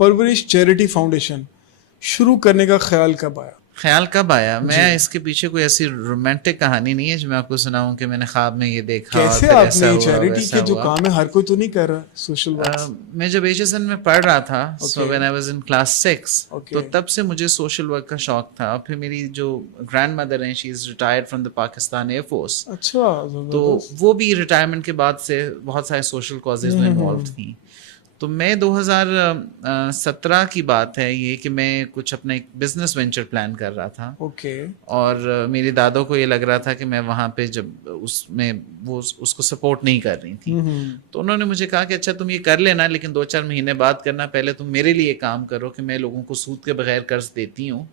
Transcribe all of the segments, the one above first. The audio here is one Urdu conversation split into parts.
پرورش چیریٹی فاؤنڈیشن شروع کرنے کا خیال کب آیا؟ میں اس کے پیچھے کوئی ایسی رومانٹک کہانی نہیں ہے جو میں آپ کو سناؤں کہ میں نے خواب میں یہ دیکھا. کیسے آپ نے چیریٹی کے جو کام ہے ہر کوئی تو نہیں کر رہا سوشل ورک. میں جب HSN میں پڑھ رہا تھا so when I was in class 6 تو تب سے مجھے سوشل ورک کا شوق تھا. اور پھر میری جو گرینڈ مدر ہیں she is retired from the Pakistan air force. اچھا. تو وہ بھی ریٹائرمنٹ کے بعد سے بہت سارے سوشل کازز میں انوالو تھیں. تو میں 2017 کی بات ہے یہ کہ میں کچھ اپنا ایک بزنس وینچر پلان کر رہا تھا. اور میری دادوں کو یہ لگ رہا تھا کہ میں وہاں پہ جب اس میں وہ اس کو سپورٹ نہیں کر رہی تھی تو انہوں نے مجھے کہا کہ اچھا تم یہ کر لینا لیکن 2-4 مہینے بعد کرنا, پہلے تم میرے لیے کام کرو کہ میں لوگوں کو سود کے بغیر قرض دیتی ہوں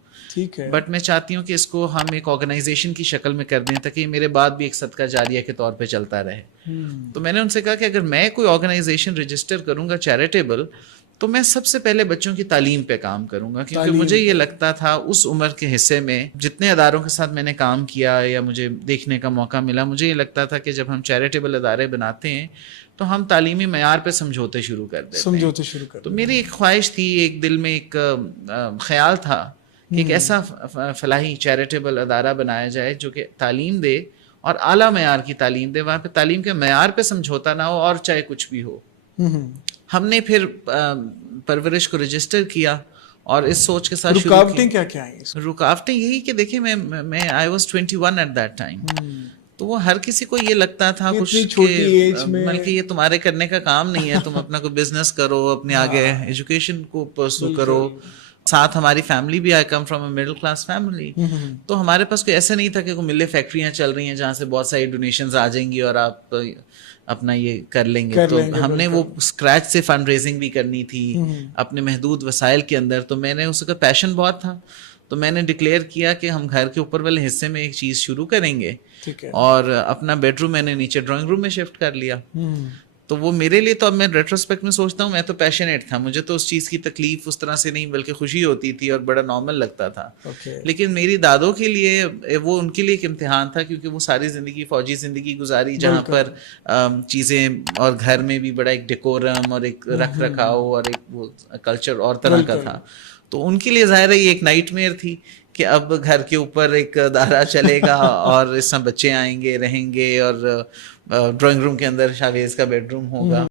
بٹ میں چاہتی ہوں کہ اس کو ہم ایک آرگنائزیشن کی شکل میں کر دیں تاکہ یہ میرے بعد بھی ایک صدقہ جاریہ کے طور پہ چلتا رہے. تو میں نے ان سے کہا کہ اگر میں کوئی آرگنائزیشن رجسٹر کروں گا چیریٹیبل تو میں سب سے پہلے بچوں کی تعلیم پہ کام کروں گا, کیونکہ مجھے یہ لگتا تھا اس عمر کے حصے میں جتنے اداروں کے ساتھ میں نے کام کیا یا مجھے دیکھنے کا موقع ملا, مجھے یہ لگتا تھا کہ جب ہم چیریٹیبل ادارے بناتے ہیں تو ہم تعلیمی معیار پہ سمجھوتے شروع کر دیتے ہیں. تو میری ایک خواہش تھی, ایک دل میں ایک خیال تھا کہ ایک ایسا فلاحی چیریٹیبل ادارہ بنایا جائے جو کہ تعلیم دے اور اعلیٰ معیار کی تعلیم دے, وہاں پہ تعلیم کے معیار پہ سمجھوتا نہ ہو اور چاہے کچھ بھی ہو. ہم نے پھر پرورش کو رجسٹر کیا اور اس سوچ کے ساتھ رکاوٹیں کیا ہیں؟ رکاوٹیں یہی کہ دیکھیں میں I was 21 at that time. تو وہ ہر کسی کو یہ لگتا تھا کچھ بلکہ یہ تمہارے کرنے کا کام نہیں ہے, تم اپنا کوئی بزنس کرو, اپنے آگے ایجوکیشن کو پرسو کرو. ساتھ ہماری فیملی بھی, I come from a middle class family, تو ہمارے پاس کوئی ایسا نہیں تھا کہ کوئی ملے فیکٹریاں چل رہی ہیں جہاں سے بہت ساری ڈونیشنز آ جائیں گی اور آپ اپنا یہ کر لیں گے. تو ہم نے وہ اسکریچ سے فنڈ ریزنگ بھی کرنی تھی اپنے محدود وسائل کے اندر. تو میں نے اس کا پیشن بہت تھا, تو میں نے ڈکلیئر کیا کہ ہم گھر کے اوپر والے حصے میں ایک چیز شروع کریں گے اور اپنا بیڈ روم میں نے نیچے ڈرائنگ روم میں شفٹ کر لیا. تو وہ میرے لیے, تو اب میں ریٹروسپیکٹ میں سوچتا ہوں میں تو پیشنیٹ تھا, مجھے تو اس چیز کی تکلیف اس طرح سے نہیں بلکہ خوشی ہوتی تھی اور بڑا نارمل لگتا تھا. لیکن میری دادوں کے لیے وہ ان کے لیے ایک امتحان تھا, کیونکہ وہ ساری زندگی فوجی زندگی گزاری جہاں پر چیزیں اور گھر میں بھی بڑا ایک ڈیکورم اور ایک رکھ رکھاؤ اور ایک وہ کلچر اور طرح کا تھا. تو ان کے لیے ظاہر ہے یہ ایک نائٹ میئر تھی کہ اب گھر کے اوپر ایک ادارہ چلے گا اور اس میں بچے آئیں گے رہیں گے اور ڈرائنگ روم کے اندر شاویز کا بیڈ روم ہوگا.